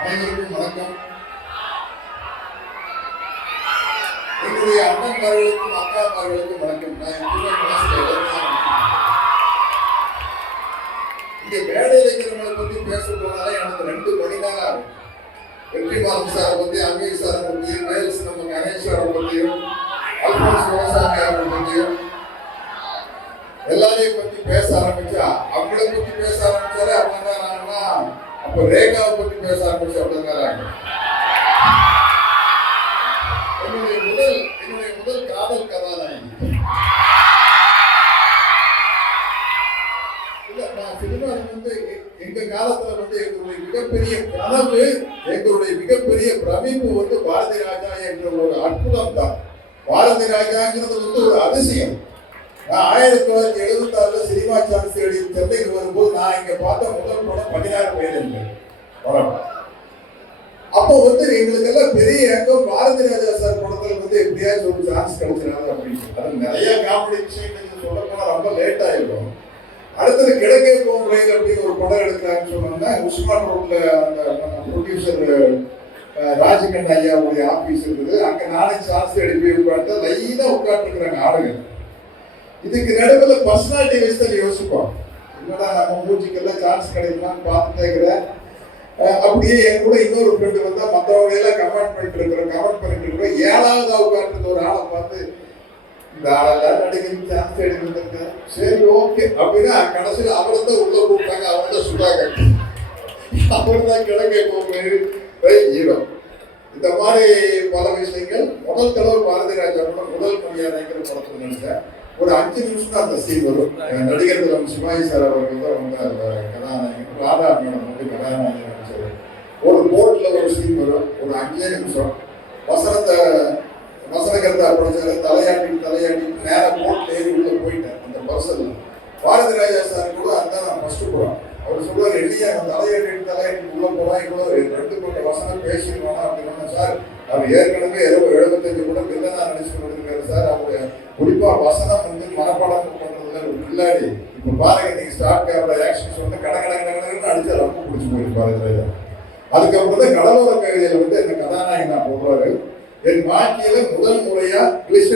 அனைவருக்கும் வணக்கம். என்னுடைய அண்ணன்மார்களுக்கும் அக்காமார்களுக்கும் வணக்கம். இங்க மேடையில் இருக்கிறவங்களை பத்தி பேச போனாலே எனக்கு 2 மணி நேரம் ஆகும். வெற்றிமாறன் சாரை பத்தி, அமீர் சாரை பத்தி, மேல்ஸ் நம்ம கணேஷ் சாரை பத்தியும், அல்போன்ஸ் விவசாயி அவரை பத்தியும் எல்லாரையும் பத்தி பேச ஆரம்பிச்சா, அவங்கள பத்தி பேச ஆரம்பிச்சாலே அவ்வளவு நேரம்னா, அப்ப ரேகாவை பத்தி பேச ஆரம்பிச்சு அவ்வளவு நேரம் ஆகும். என்னுடைய முதல் காதல் கதாநாயகி இல்ல. நான் சினிமாவில் எங்க காலத்துல எங்களுடைய மிகப்பெரிய கனவு, எங்களுடைய மிகப்பெரிய பிரமிப்பு பாரதி ராஜா என்ற ஒரு அற்புதம் தான். பாரதி ராஜாங்கிறது ஒரு அதிசயம். நான் 1976 சினிமா சான்ஸ் தேடி சென்னைக்கு வரும்போது நான் இங்க பார்த்த முதல் படம் 16 வயது படம். அப்போ எங்களுக்கு எல்லாம் பெரிய ஏக்கம், பாரதி ராஜா சார் படத்துல எப்படியாச்சும் ஒரு சான்ஸ் கிடைச்சிடாது அப்படின்னு. அது நிறைய காமெடி விஷயங்கள் சொல்ல போனா ரொம்ப லேட் ஆயிடும். அடுத்தது கிழக்கே போகும் ரயில் அப்படின்னு ஒரு படம் எடுக்கிறாங்கன்னு சொன்னோம்னா, உஸ்மான் ரோட்ல அந்த ப்ரொடியூசர் ராஜகண்ண ஐயாவுடைய ஆபீஸ் இருக்குது. அங்க நானே சான்ஸ் எடுப்பி உட்காந்து லைனா உட்காந்துருக்குறாங்க ஆளுங்க. இதுக்கு நடுவில் பர்சனாலிட்டி வச்சு தான் யோசிப்போம். என்னடா நம்ம மூச்சுக்கெல்லாம் சான்ஸ் கிடைக்குமான்னு பார்த்துட்டே இருக்கிறேன். அப்படியே என் கூட இன்னொரு ஃப்ரெண்டு வந்தா மற்றவங்க எல்லாம் கமெண்ட் பண்ணிட்டு இருக்கிறோம். 7வது உட்காந்துருந்த ஒரு ஆளை பார்த்து, இந்த ஆளெல்லாம் நடிகருக்கு சான்ஸ் எடுக்க, சரி ஓகே அப்படின்னா கடைசியில் அவரை தான் உள்ள கூப்பிட்டாங்க. அவர் தான் சுதாகர், அவர் தான் கிழக்கே போகும்போது ஹீரோ. இந்த மாதிரி பல விஷயங்கள். முதல் தடவை பாரதி ராஜா முதல் மரியாதைங்கிற படத்தில் நினைச்சேன். ஒரு 5 நிமிஷம் தான் அந்த சீன் வரும். நடிகர்கள் சிவாஜி சார் அவர்கள் தான் அந்த கதாநாயகன், ராதா மேடம் கதாநாயகன். ஒரு போட்ல ஒரு சீன் வரும், ஒரு 5 நிமிஷம். வசனகர்த்தா படிச்சாரு, தலையாட்டி நேரம் போட்ல ஏறி உள்ள போயிட்டேன் அந்த பர்சன்ல. பாரதி ராஜா சார் கூட அதுதான் நான் ஃபர்ஸ்ட் போறேன். அவர் சொல்லுவார், எல்லையா தலையாட்டி உள்ள போவான், இவ்வளோ 2 கோடி வசனம் பேசிடுவானா அப்படின்னா, சார் அவர் ஏற்கனவே 75 கூட வில்லனா நடிச்சுட்டு இருக்காரு சார். அவரு குறிப்பா வசனம் மனப்பாடம் பண்றதுல ஒரு பிள்ளாடி. இப்ப பாருங்க, நீங்க ஸ்டார்ட் கேமரா ஆக்ஷன்ஸ் கடகடன்னு அடிச்சா ரொம்ப பிடிச்சி போயிருக்கு பாரதி ராஜா. அதுக்கப்புறம் தான் கடலோர கவிதையில இந்த கதாநாயகன் நான் போடுவாரு. என் வாழ்க்கையில முதல் முறையா இங்கிலீஷ்